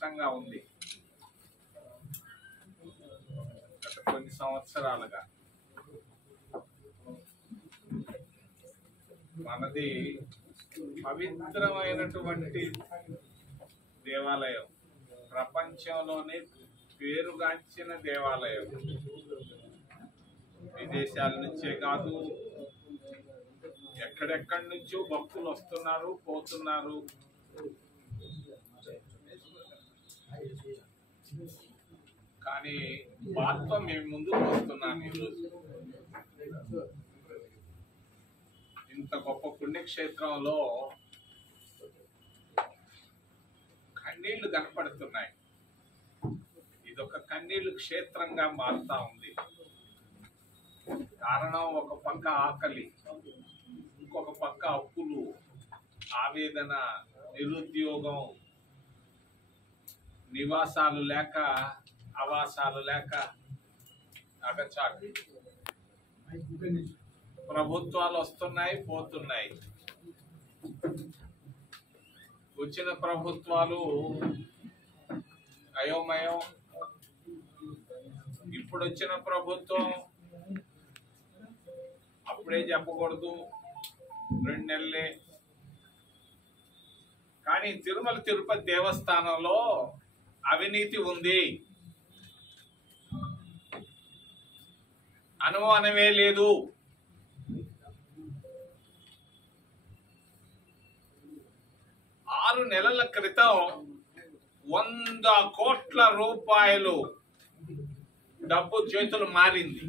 కష్టంగా ఉంది. గత కొన్ని సంవత్సరాలుగా మనది పవిత్రమైనటువంటి దేవాలయం, ప్రపంచంలోనే పేరుగాంచిన దేవాలయం. విదేశాల నుంచే కాదు, ఎక్కడెక్కడి నుంచో భక్తులు వస్తున్నారు, పోతున్నారు. కానీ బాధతో మేము ముందుకు వస్తున్నాను. ఈరోజు ఇంత గొప్ప పుణ్యక్షేత్రంలో కన్నీళ్లు కనపడుతున్నాయి. ఇదొక కన్నీళ్లు క్షేత్రంగా మారుతా ఉంది. కారణం ఒక పక్క ఆకలి, ఇంకొక పక్క అప్పులు, ఆవేదన, నిరుద్యోగం, నివాసాలు లేక, ఆవాసాలు లేక అగచాటు. ప్రభుత్వాలు వస్తున్నాయి, పోతున్నాయి. వచ్చిన ప్రభుత్వాలు అయోమయం. ఇప్పుడు వచ్చిన ప్రభుత్వం అప్పుడే చెప్పకూడదు, 2 నెలలే. కానీ తిరుమల తిరుపతి దేవస్థానంలో అవినీతి ఉంది, అనుమానమే లేదు. ఆరు నెలల క్రితం 100 కోట్ల రూపాయలు డబ్బు చేతులు మారింది,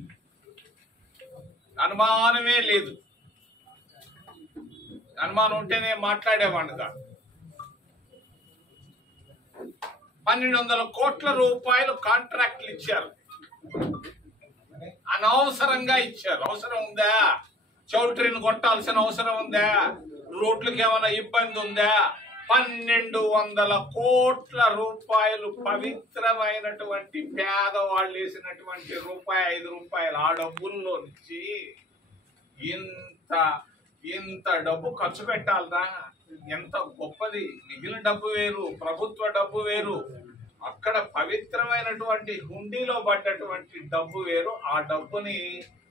అనుమానమే లేదు. అనుమానం ఉంటేనే మాట్లాడేవాడుగా. 1200 కోట్ల రూపాయలు కాంట్రాక్ట్లు ఇచ్చారు, అనవసరంగా ఇచ్చారు. అవసరం ఉందా? చౌల్ట్రీని కొట్టాల్సిన అవసరం ఉందా? రోడ్లకి ఏమైనా ఇబ్బంది ఉందా? 1200 కోట్ల రూపాయలు పవిత్రమైనటువంటి పేదవాళ్ళు వేసినటువంటి రూపాయి, 5 రూపాయలు, ఆ డబ్బుల్లో నుంచి ఇంత డబ్బు ఖర్చు పెట్టాలరా? ఎంత గొప్పది! మిగిలిన డబ్బు వేరు, ప్రభుత్వ డబ్బు వేరు. అక్కడ పవిత్రమైనటువంటి హుండీలో పడ్డటువంటి డబ్బు వేరు. ఆ డబ్బుని,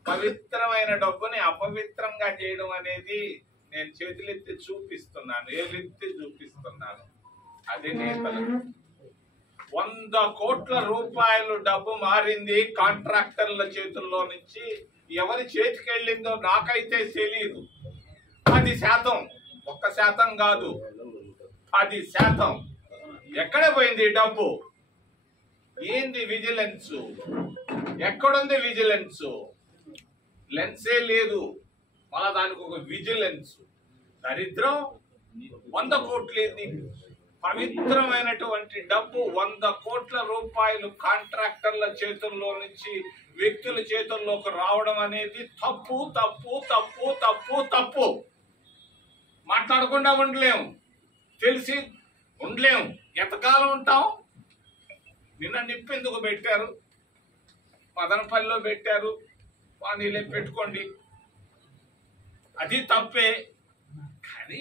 పవిత్రమైన డబ్బుని అపవిత్రంగా చేయడం అనేది నేను చేతులెత్తి చూపిస్తున్నాను, ఏలెత్తి చూపిస్తున్నాను. అదే నేతలు. 100 కోట్ల రూపాయలు డబ్బు మారింది కాంట్రాక్టర్ల చేతుల్లో నుంచి. ఎవరి చేతికి వెళ్ళిందో నాకైతే తెలియదు. 10%, 1% కాదు, 10%. ఎక్కడ పోయింది డబ్బు? ఏంది విజిలెన్స్? ఎక్కడుంది విజిలెన్స్? లెన్సే లేదు, మళ్ళా దానికి ఒక విజిలెన్స్. దరిద్రం. 100 కోట్లు ఏంది? పవిత్రమైనటువంటి డబ్బు 100 కోట్ల రూపాయలు కాంట్రాక్టర్ల చేతుల్లో నుంచి వ్యక్తుల చేతుల్లోకి రావడం అనేది తప్పు, తప్పు, తప్పు, తప్పు, తప్పు. మాట్లాడకుండా ఉండలేము, తెలిసి ఉండలేము. ఎంతకాలం ఉంటాం? నిన్న నిప్పెందుకు పెట్టారు? మదనపల్లిలో పెట్టారు, వాణిలే పెట్టుకోండి, అది తప్పే. కానీ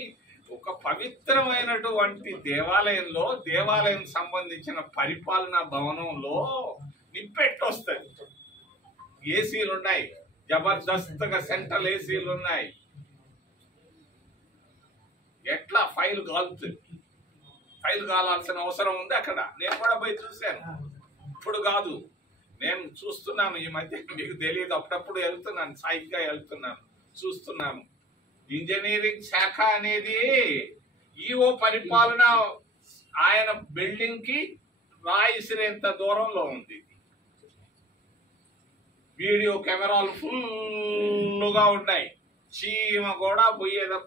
ఒక పవిత్రమైనటువంటి దేవాలయంలో, దేవాలయం సంబంధించిన పరిపాలనా భవనంలో నిప్పెట్టొస్తుంది. ఏసీలు ఉన్నాయి, జబర్దస్త్గా సెంట్రల్ ఏసీలు ఉన్నాయి. ఎట్లా ఫైల్ కాలుతుంది? ఫైల్ కాలాల్సిన అవసరం ఉంది అక్కడ. నేను కూడా పోయి చూశాను, ఇప్పుడు కాదు, నేను చూస్తున్నాను. ఈ మధ్య మీకు తెలియదు, అప్పుడప్పుడు వెళ్తున్నాను, సాయిగా వెళ్తున్నాను, చూస్తున్నాను. ఇంజనీరింగ్ శాఖ అనేది ఈఓ పరిపాలన ఆయన బిల్డింగ్ కి రాయిసిరేంత దూరంలో ఉంది. వీడియో కెమెరాలు ఫుల్గా ఉన్నాయి. చీమ కూడా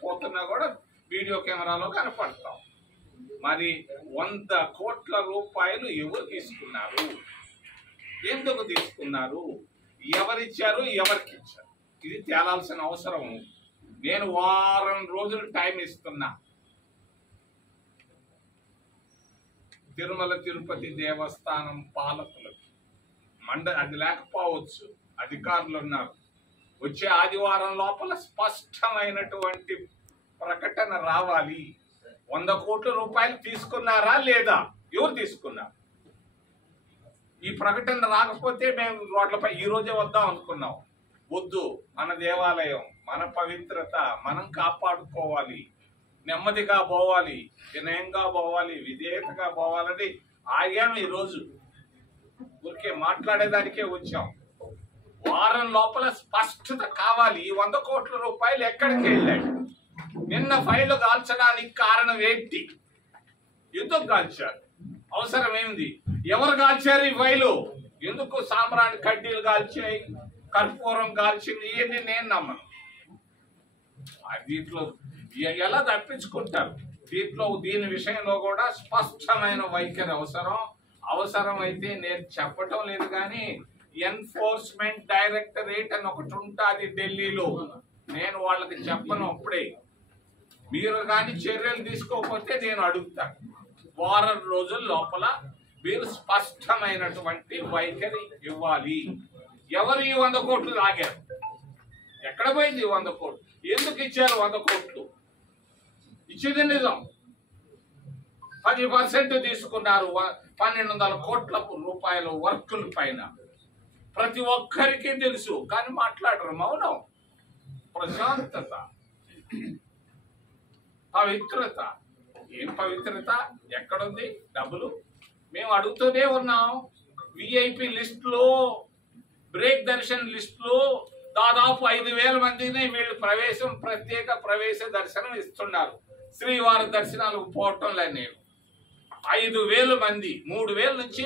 పోతున్నా కూడా వీడియో కెమెరాలో కనపడతాం. మరి 100 కోట్ల రూపాయలు ఎవరు తీసుకున్నారు? ఎందుకు తీసుకున్నారు? ఎవరిచ్చారు? ఎవరికి ఇచ్చారు? ఇది తేలాల్సిన అవసరం. నేను వారం రోజులు టైం ఇస్తున్నా. తిరుమల తిరుపతి దేవస్థానం పాలకులకు అది లేకపోవచ్చు, అధికారులు ఉన్నారు. వచ్చే ఆదివారం లోపల స్పష్టమైనటువంటి ప్రకటన రావాలి. 100 కోట్ల రూపాయలు తీసుకున్నారా లేదా? ఎవరు తీసుకున్నారు? ఈ ప్రకటన రాకపోతే మేము రోడ్లపై ఈ రోజే వద్దాం అనుకున్నాం. వద్దు, మన దేవాలయం, మన పవిత్రత మనం కాపాడుకోవాలి, నెమ్మదిగా పోవాలి, వినయంగా పోవాలి, విధేయతగా పోవాలని ఆగాము. ఈరోజు ఊరికే మాట్లాడేదానికే వచ్చాం. వారం లోపల స్పష్టత కావాలి. ఈ 100 కోట్ల రూపాయలు ఎక్కడికి వెళ్ళాడు? నిన్న ఫైలు కాల్చడానికి కారణం ఏంటి? ఎందుకు కాల్చారు? అవసరం ఏంది? ఎవరు కాల్చారు ఈ ఫైలు? ఎందుకు సాంబ్రాణి కడ్డీలు కాల్చాయి, కర్పూరం కాల్చింది? ఇవన్నీ నేను నమ్మను. దీంట్లో ఎలా తప్పించుకుంటారు? దీని విషయంలో కూడా స్పష్టమైన వైఖరి అవసరం అయితే నేను చెప్పటం లేదు, కానీ ఎన్ఫోర్స్మెంట్ డైరెక్టరేట్ అని ఒకటి ఉంటుంది ఢిల్లీలో. నేను వాళ్ళకి చెప్పను. అప్పుడే మీరు కానీ చర్యలు తీసుకోకపోతే నేను అడుగుతాను. వారం రోజుల లోపల మీరు స్పష్టమైనటువంటి వైఖరి ఇవ్వాలి. ఎవరు ఈ 100 కోట్లు లాగారు? ఎక్కడ పోయింది 100 కోట్లు? ఎందుకు ఇచ్చారు 100 కోట్లు? ఇచ్చేది నిజం. 10% తీసుకున్నారు 1200 కోట్ల రూపాయల వర్కుల పైన. ప్రతి ఒక్కరికి తెలుసు, కానీ మాట్లాడరు. మౌనం. ప్రశాంతత, పవిత్రత. ఏం పవిత్రత? ఎక్కడుంది డబ్బులు? మేము అడుగుతూనే ఉన్నాం. విఐపి లిస్టులో, బ్రేక్ దర్శన్ లిస్టులో దాదాపు 5,000 మందిని వీళ్ళు ప్రత్యేక ప్రవేశ దర్శనం ఇస్తున్నారు. శ్రీవారి దర్శనాలకు పోవటంలే. నేను 5,000 మంది 3,000 నుంచి